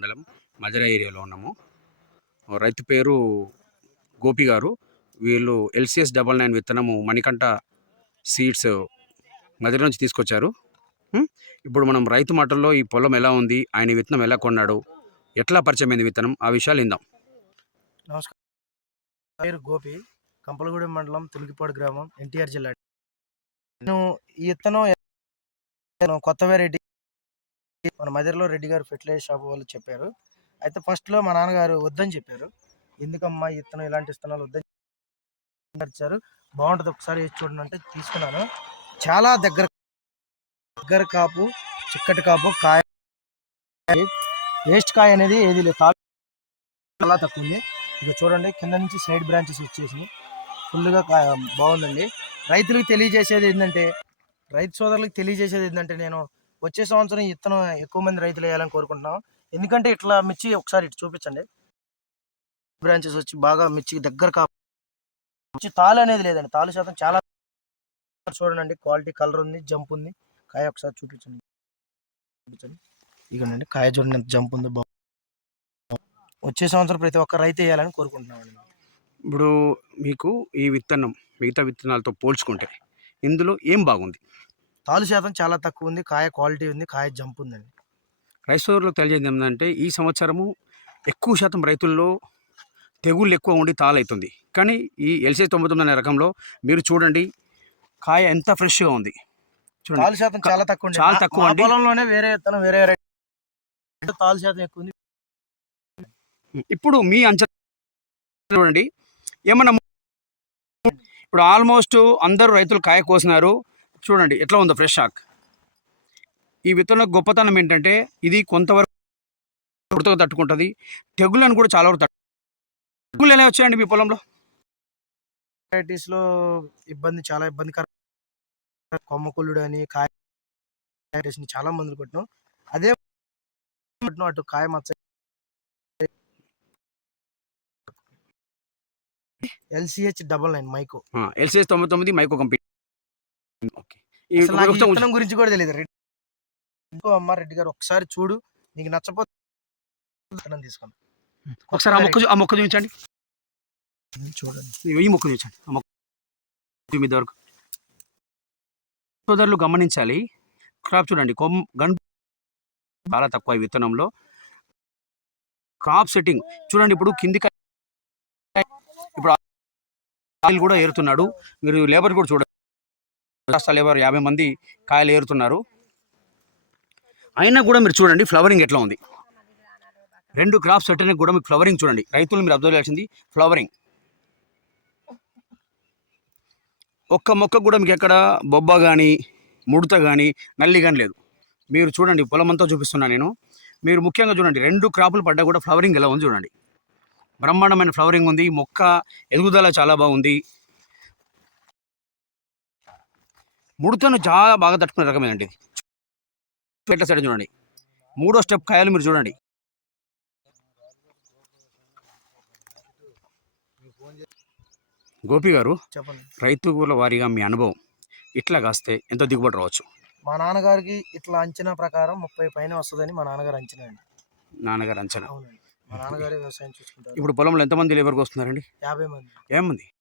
మండలం మధుర ఏరియాలో ఉన్నాము. రైతు పేరు గోపి గారు. వీళ్ళు ఎల్సిఎస్ డబల్ నైన్ విత్తనము మణికంఠ సీడ్స్ మధుర నుంచి తీసుకొచ్చారు. ఇప్పుడు మనం రైతు మాటల్లో ఈ పొలం ఎలా ఉంది ఆయన విత్తనం ఎలా కొన్నాడు ఎట్లా పరిచయం అయింది విత్తనం ఆ విషయాలు ఇందాం నమస్కారం. పేరు గోపి కంపలగూడెం మండలం తులికిపాడు గ్రామం ఎన్టీఆర్ జిల్లా. నేను ఈ విత్తనం కొత్త వెరైటీ మన మదర్లో రెడ్డి గారు ఫెర్టిలైజర్ షాప్ వాళ్ళు చెప్పారు. అయితే ఫస్ట్లో మా నాన్నగారు వద్దని చెప్పారు. ఎందుకమ్మా ఇత్తనం ఇలాంటి విత్తనాలు వద్దని ఇచ్చారు బాగుంటుంది ఒకసారి చూడండి అంటే తీసుకున్నాను. చాలా దగ్గర దగ్గర కాపు చిక్కటి కాపు కాయ వేస్ట్ కాయ అనేది ఏది లేదు. చాలా తక్కువ ఉంది. ఇక చూడండి కింద నుంచి సైడ్ బ్రాంచెస్ వచ్చేసి ఫుల్గా బాగుందండి. రైతులకు తెలియజేసేది ఏంటంటే రైతు సోదరులకు తెలియజేసేది ఏంటంటే నేను వచ్చే సంవత్సరం ఇత్తనం విత్తనం ఎక్కువ మంది రైతులు వేయాలని కోరుకుంటున్నాం. ఎందుకంటే ఇట్లా మిర్చి ఒకసారి ఇటు చూపించండి. బ్రాంచెస్ వచ్చి బాగా మిర్చికి దగ్గర కా మిర్చి తాలు అనేది లేదండి. తాలు శాతం చాలా చూడండి. క్వాలిటీ కలర్ ఉంది జంప్ ఉంది. కాయ ఒకసారి చూపించండి. చూపించండి. ఇకనండి కాయ చూడండి ఎంత జంప్ ఉంది. బాగుంది వచ్చే సంవత్సరం ప్రతి ఒక్క రైతు వేయాలని కోరుకుంటున్నామండి. ఇప్పుడు మీకు ఈ విత్తనం మిగతా విత్తనాలతో పోల్చుకుంటే ఇందులో ఏం బాగుంది? తాలు శాతం చాలా తక్కువ ఉంది కాయ క్వాలిటీ ఉంది. కాయ జంప్ ఉందండి సోదరులకు తెలియజేది ఏంటంటే ఈ సంవత్సరము ఎక్కువ శాతం రైతుల్లో తెగుళ్ళు ఎక్కువ ఉండి తాళవుతుంది కానీ ఈ ఎల్సీ తొంభై తొమ్మిది అనే రకంలో మీరు చూడండి కాయ ఎంత ఫ్రెష్గా ఉంది. తాలు శాతం చాలా తక్కువ ఉంది చాలా తక్కువ అండి. పొలంలోనే వేరే విత్తనం వేరే తాలు శాతం ఎక్కువ ఉంది. ఇప్పుడు మీ అంచనా చూడండి ఏమన్నా ఇప్పుడు ఆల్మోస్ట్ అందరూ రైతులు కాయ కోసినారు. చూడండి ఎట్లా ఉందో ఫ్రెష్ షాక్ ఈ విత్తనం గొప్పతనం ఏంటంటే ఇది కొంతవరకు ఉడతకు తట్టుకుంటుంది. తెగుళ్ళని కూడా చాలా వరకు తట్టు తెగుళ్ళు ఎలా వచ్చాయండి మీ పొలంలో? వెరైటీస్లో ఇబ్బంది చాలా ఇబ్బందికర. కొమ్మకుళ్ళుడు అని కాయ చాలా మందులు కొట్టినాం. అదే కొట్టినాం అటు కాయ మచ్చ. ఎల్సిహెచ్ డబల్ నైన్ మైకో ఎల్సిఎస్ తొంభై తొమ్మిది మైకో కంపెనీ. ఓకే. విత్తనం గురించి కూడా తెలియదు రెడ్డి అమ్మ రెడ్డి గారు ఒకసారి చూడు నీకు నచ్చపోతే విత్తనం తీసుకోండి ఒకసారి ఆ మొక్క ఆ మొక్క చూపించండి. చూడండి. ఈ మొక్క చూపించండి. ఆ మొక్క వరకు సోదరులు గమనించాలి. క్రాప్ చూడండి. కొమ్ గన్ చాలా తక్కువ విత్తనంలో. క్రాప్ సెట్టింగ్ చూడండి ఇప్పుడు కింది ఇప్పుడు ఆయిల్ కూడా ఏరుతున్నాడు. మీరు లేబర్ కూడా చూడండి రాష్ట్ర ఎవరు? యాభై మంది కాయలు ఏరుతున్నారు. అయినా కూడా మీరు చూడండి ఫ్లవరింగ్ ఎట్లా ఉంది. రెండు క్రాప్స్ సెట్ కూడా మీకు ఫ్లవరింగ్ చూడండి. రైతులు మీరు అబ్జర్వ్ చేయాల్సింది ఫ్లవరింగ్. ఒక్క మొక్క కూడా మీకు ఎక్కడ బొబ్బ కానీ ముడత కానీ నల్లి కానీ లేదు. మీరు చూడండి పొలం అంతా చూపిస్తున్నా నేను. మీరు ముఖ్యంగా చూడండి రెండు క్రాపులు పడ్డా కూడా ఫ్లవరింగ్ ఎలా ఉంది చూడండి. బ్రహ్మాండమైన ఫ్లవరింగ్ ఉంది. మొక్క ఎదుగుదల చాలా బాగుంది. ముడతను చాలా బాగా తట్టుకునే రకమేనండి. ఇది ఎట్లా సైడ్ చూడండి. మూడో స్టెప్ కాయలు మీరు చూడండి. గోపి గారు చెప్పండి. రైతుల వారీగా మీ అనుభవం ఇట్లా కాస్తే ఎంత దిగుబడి రావచ్చు? మా నాన్నగారికి ఇట్లా అంచనా ప్రకారం ముప్పై పైన వస్తుందని మా నాన్నగారు అంచనా అండి. నాన్నగారు అంచనా. అవునండి. మా నాన్నగారే వ్యవసాయం చూసుకుంటారు. ఇప్పుడు పొలంలో ఎంతమంది లేబర్కి వస్తున్నారండి? యాభై మంది. ఏమంది?